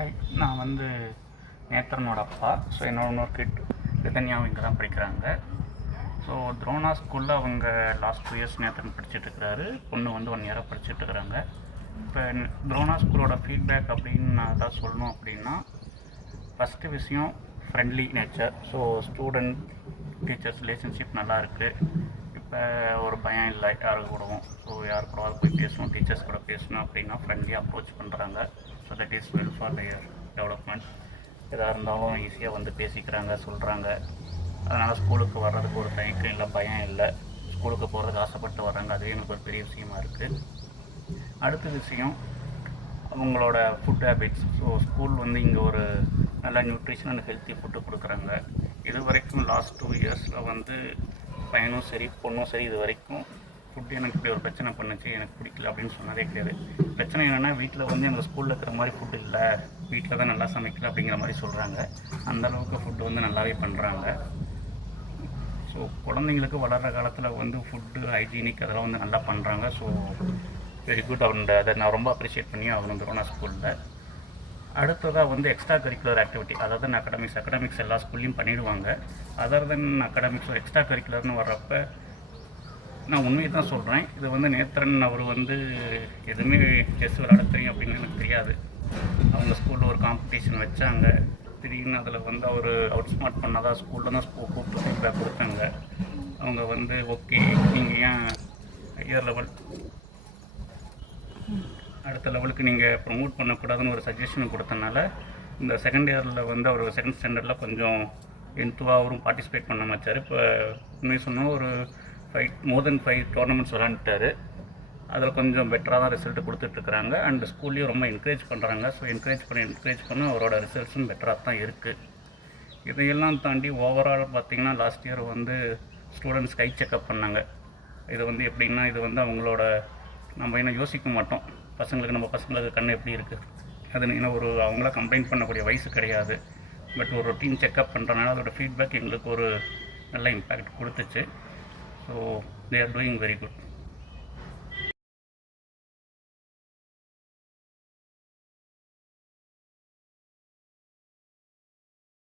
Hi, நான் நேத்திரனோட அப்பா. So என்னோட இன்னொரு கிட் ரிதன்யாவும் இங்கே தான் படிக்கிறாங்க. ஸோ துரோணா ஸ்கூலில் அவங்க லாஸ்ட் 2 இயர்ஸ் நேத்திரன் படிச்சுட்ருக்கிறாரு. பொண்ணு 1 இயராக படிச்சுட்ருக்குறாங்க. இப்போ துரோணா ஸ்கூலோட ஃபீட்பேக் அப்படின்னு நான் எதாவது சொல்லணும் அப்படின்னா, ஃபஸ்ட்டு விஷயம் friendly nature. So student teachers relationship நல்லா இருக்குது. இப்போ ஒரு பயம் இல்லை யாரு கூடவும். ஸோ யார் கூட போய் பேசணும், டீச்சர்ஸ் கூட பேசணும் அப்படின்னா ஃப்ரெண்ட்லியாக அப்ரோச் பண்ணுறாங்க. So that is well for their development. எதாக இருந்தாலும் ஈஸியாக பேசிக்கிறாங்க, சொல்கிறாங்க. அதனால் ஸ்கூலுக்கு வர்றதுக்கு ஒரு தயக்கம் இல்லை, பயம் இல்லை. ஸ்கூலுக்கு போகிறதுக்கு ஆசைப்பட்டு வர்றாங்க. அதுவே எனக்கு ஒரு பெரிய விஷயமா இருக்குது. அடுத்த விஷயம் அவங்களோட ஃபுட் ஹேபிட்ஸ். ஸோ ஸ்கூல் இங்கே ஒரு நல்ல நியூட்ரிஷன் அண்ட் ஹெல்த்தி ஃபுட்டு கொடுக்குறாங்க. இது வரைக்கும் லாஸ்ட் 2 இயர்ஸில் பையனும் சரி பொண்ணும் சரி இது வரைக்கும் ஃபுட்டு எனக்கு இப்படி ஒரு பிரச்சனை பண்ணுச்சு, எனக்கு பிடிக்கல அப்படின்னு சொன்னதே கிடையாது. பிரச்சனை என்னென்னா வீட்டில் எங்கள் ஸ்கூலில் இருக்கிற மாதிரி ஃபுட்டு இல்லை, வீட்டில் தான் நல்லா சமைக்கல அப்படிங்கிற மாதிரி சொல்கிறாங்க. அந்தளவுக்கு ஃபுட்டு நல்லாவே பண்ணுறாங்க. ஸோ குழந்தைங்களுக்கு வளர்கிற காலத்தில் ஃபுட்டு ஹைஜீனிக் அதெல்லாம் நல்லா பண்ணுறாங்க. So very good. அதை நான் ரொம்ப அப்ரிஷியேட் பண்ணி ஆகணும் துரோணா ஸ்கூலில். அடுத்ததாக எக்ஸ்ட்ரா கரிக்குலர் ஆக்டிவிட்டி, அதாவது அகடமிக்ஸ் எல்லா ஸ்கூல்லையும் பண்ணிடுவாங்க. அதர் தென் அகடமிக்ஸ் ஒரு எக்ஸ்ட்ரா கரிக்குலர்னு வர்றப்போ நான் உண்மையை தான் சொல்கிறேன். இது நேத்திரன் அவர் எதுவுமே செஸ் விளையாட தெரியும் அப்படின்னு எனக்கு தெரியாது. அவங்க ஸ்கூலில் ஒரு காம்படிஷன் வச்சாங்க. திடீர்னு அதில் அவர் அவுட் ஸ்மார்ட் பண்ணாதான் ஸ்கூலில் தான் கூப்பிட்டு ஃபீட்பேக் கொடுத்தாங்க. அவங்க ஓகே நீங்கள் ஏன் ஹையர் லெவல் அடுத்த லெவலுக்கு நீங்கள் ப்ரொமோட் பண்ணக்கூடாதுன்னு ஒரு சஜஷன் கொடுத்தனால இந்த செகண்ட் இயரில் அவர் செகண்ட் ஸ்டாண்டர்டில் கொஞ்சம் என்த்துவாக அவரும் பார்ட்டிசிபேட் பண்ண வச்சார். இப்போ இன்னும் சொன்னால் ஒரு மோர் தென் 5 டோர்னமெண்ட்ஸ் விளாண்டுட்டார். அதில் கொஞ்சம் பெட்டராக தான் ரிசல்ட்டு கொடுத்துட்ருக்குறாங்க. அண்ட் ஸ்கூல்லையும் ரொம்ப என்கரேஜ் பண்ணுறாங்க. ஸோ என்கரேஜ் பண்ண அவரோட ரிசல்ட்ஸும் பெட்டராக தான் இருக்குது. இதையெல்லாம் தாண்டி ஓவரால் பார்த்திங்கன்னா லாஸ்ட் இயர் ஸ்டூடெண்ட்ஸ் கை செக்அப் பண்ணாங்க. இது எப்படின்னா அவங்களோட நம்ம என்ன யோசிக்க மாட்டோம், நம்ம பசங்களுக்கு கண் எப்படி இருக்குது அது அவங்கள கம்ப்ளைண்ட் பண்ணக்கூடிய வயசு கிடையாது. பட் ஒரு ரொட்டீன் செக்அப் பண்ணுறதுனால அதோட ஃபீட்பேக் எங்களுக்கு ஒரு நல்ல இம்பேக்ட் கொடுத்துச்சு. So they are doing very good.